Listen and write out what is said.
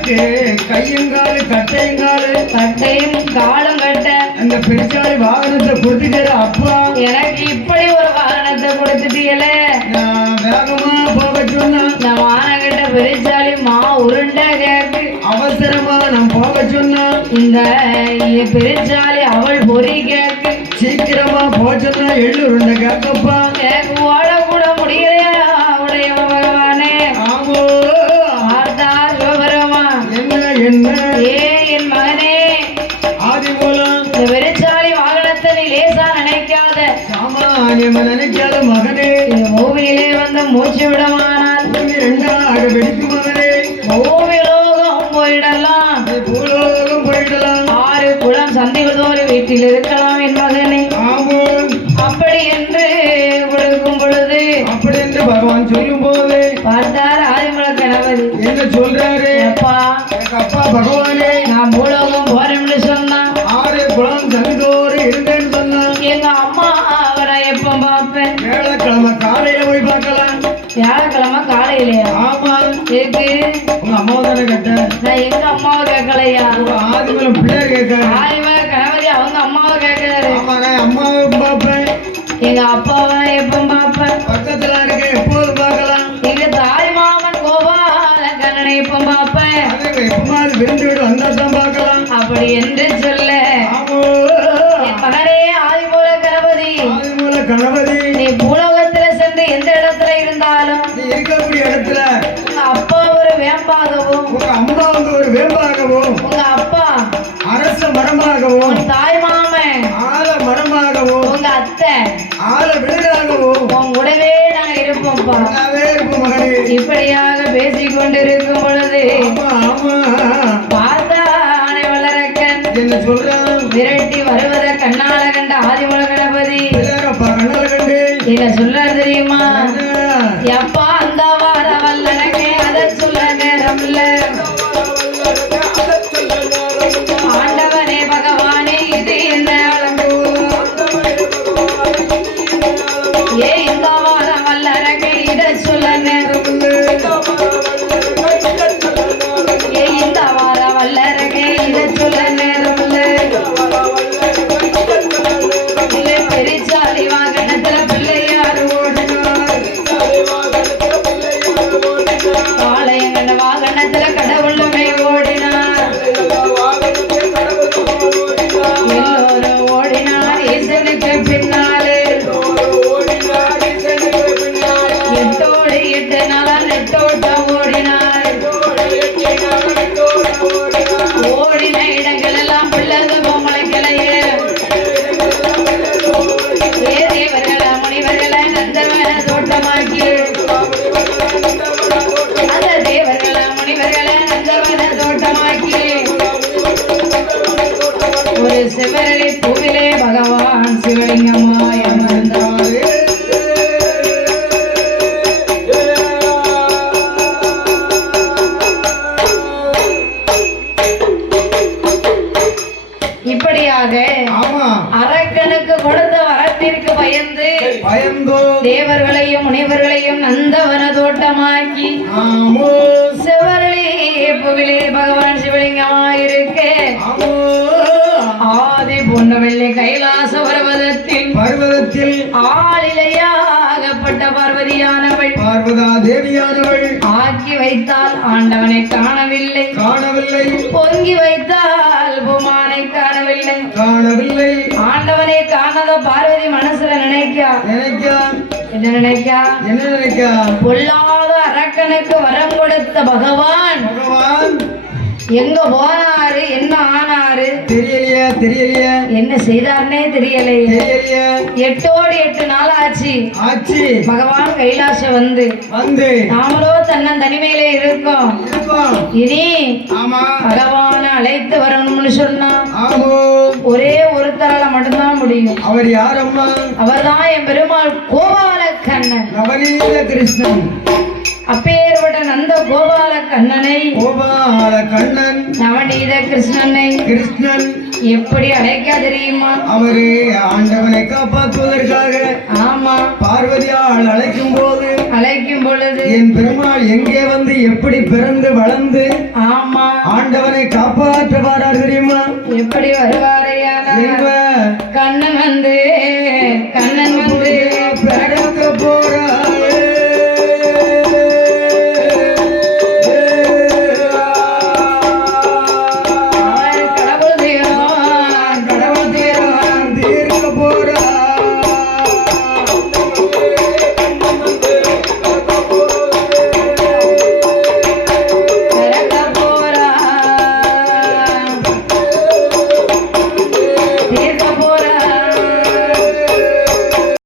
எனக்கு கையும் காலு கட்டையும் காலும் கட்ட அந்த பெருச்சாலி வாகனத்தை கொடுத்துட்டே அப்பா எனக்கு இப்படி ஒரு வாகனத்தை கொடுத்துட்டீங்கள. நான் வேகமா போக சொன்னா இந்த வானகிட்ட பெருச்சாலி மா உருண்டை கேக்கு. அவசரமா நான் போக சொன்னா இந்த பெருச்சாலி அவள் பொறி கேக்கு. சீக்கிரமா போச்சோன்னா எள்ளு உருண்டை கேக்கப்பா. எனக்கு ஓட கூட முடியலையா அவளுடைய பகவானே. ஆமோ ஆத்தா சிவபெருமா என்ன என் மகனே ஆதி போலாம் இந்த பெருச்சாலி வாகனத்தை நீ லேசா நினைக்காத. சாமானியமா நினைக்காத மகனே. இந்த மூவியிலே வந்து மூச்சு விடமானால் ரெண்டாக வெடிக்கு மகனே. பூமிலோகம் போயிடலாம், பூலோகம் போயிடலாம். 6 குளம் சந்திகளோடு வீட்டில் இருக்கலாம் என் மகனே. ஆமோ அப்படி என்று கொடுக்கும் பொழுது அப்படி என்று பகவான் சொல்லும் போது பார்த்தார் ஆதிமூல கணபதி. என்ன சொல்றாரு? அப்பா எனக்கு அப்பா பகவானே நான் பூலோகம் போறேன்னு சொன்னா 6 குளம் சந்திதோடு இருந்தேன்னு சொன்னா எங்க அம்மா அவரை எப்ப பார்ப்பேன்? வேலைக்கிழமை காலையில போய் பார்க்கலாம். வியாழக்கிழமை காலையிலையா? ஆமா எதுக்கு? உங்க அம்மாவை தானே கேட்ட. நான் எங்க அம்மாவை கேட்கலையா? உங்க ஆதிமலம் பிள்ளைய கேட்க. ஆதிமூல கணபதி அவங்க அம்மாவை கேட்கிறாரு. ஆமாங்க அம்மாவை பார்ப்பேன். எங்க அப்பாவை எப்ப பார்ப்பேன்? பக்கத்துல இருக்க எப்போது பார்க்கலாம். எங்க தாய் மாமன் கோபால கண்ணனை எப்ப பார்ப்பேன்? அதுக்கு எப்பமாவது விருந்து வீடு வந்தா தான் பார்க்கலாம். அப்படி என்று சொல்ல ஆமோ என் மகனே ஆதிமூல கணபதி, ஆதிமூல கணபதி நீ பூலோகத்துல சென்று எந்த இடத்துல இருந்தாலும் நீ இருக்கக்கூடிய இடத்துல உங்க அப்பா ஒரு வேம்பாகவும், உங்க அம்மா வந்து ஒரு வேம்பாகவும், உங்க அப்பா அரச மரமாகவும், உன் தாய் மாமன் ஆல மரமாகவும், உங்க அத்தை ஆல விழுதாகவும் உன் கூடவே நான் இருப்போம்ப்பா. நல்லாவே இருக்கும் மகனே. இப்படியாக பேசிக் கொண்டிருக்கும் பொழுது ஆமா ஆமா பார்த்தா ஆனை வளரக்கன் என்ன சொல்றான்? விரட்டி வருவதை கண்ணால கண்ட ஆதிமூல கணபதி எல்லாரும் கண்ணால கண்டு என்ன சொல்றாரு தெரியுமா? என்ன? எப்பா அந்த வார வல்லனக்கே அதை சொல்ல நேரம் இல்ல. ஆண்டவனே பகவானே இது என்ன அழகு? ஏ இந்த வார வல்லனக்கே இதை சொல்ல நேரம் இல்ல. ஏ இந்த வார வல்லனக்கே இதை சொல்ல நேரம் இல்ல. இல்லை பெரிச்சாலி வாகனத்துல பிள்ளையார் ஓடினார். பாளையங்கண்ட வாகனத்துல கடவுளுமே ஓடினார். எல்லோரும் ஓடினார் ஈசனுக்கு பின்னாலே. 8 நாளா நெட்டோட்டம் ஓடினார். ஓடின இடங்கள் எல்லாம் பிள்ளது பொம்மளைக்கலையே. தேவர்களா முனிவர்களா நந்தவன தோட்டமாக்கி, அந்த தேவர்களா முனிவர்களா நந்தவன தோட்டமாக்கி ஒரு சிவரளி பூவிலே பகவான் சிவலிங்கமாய் அமர்ந்தார். இப்படியாக ஆமா அரக்கனுக்கு கொடுத்த வரத்திற்கு பயந்து தேவர்களையும் முனிவர்களையும் நந்தவன தோட்டமாக்கி ஆமோ சிவரளி பூவிலே பகவான் சிவலிங்கமாயிருக்க ஆமோ ஆதி பொன்னவெள்ளி கைலாச பர்வதத்தில் ஆளிலையாகப்பட்ட பார்வதியானவள் பார்வதா தேவியானவள் ஆக்கி வைத்தால் ஆண்டவனை காணவில்லை, பொங்கி வைத்தால் பூமானை காணவில்லை. ஆண்டவனை காணாத பார்வதி மனசுல நினைக்கா என்ன நினைக்கா? பொல்லாத அரக்கனுக்கு வரம் கொடுத்த பகவான் எங்க போனாரு, என்ன ஆனாரு தெரியலையே, என்ன செய்தார்னே தெரியலையே. 8 நாள் ஆச்சு பகவான் கைலாசம் வந்து நாமளோ தன்னன் தனிமையிலே இருக்கோம். இனி பகவான அழைத்து வரணும்னு சொன்னா ஒரே ஒருத்தரால மட்டும்தான் முடியும். அவர் யாரம்மா? அவர்தான் என் பெருமாள் கோபால கண்ணன் நவநீத கிருஷ்ணன். அப்பேற்பட்ட நந்த கோபால கண்ணனை கோபால கண்ணன் நவநீத கிருஷ்ணனை கிருஷ்ணன் எப்படி அழைக்க தெரியுமா? அவரு ஆண்டவனை காப்பாற்றுவதற்காக ஆமா, பார்வதியால் அழைக்கும் போது அழைக்கும் பொழுது என் பெருமாள் எங்கே வந்து எப்படி பிறந்து வளர்ந்து ஆமா ஆண்டவனை காப்பாற்ற வாரார் தெரியுமா? எப்படி வருவாரு?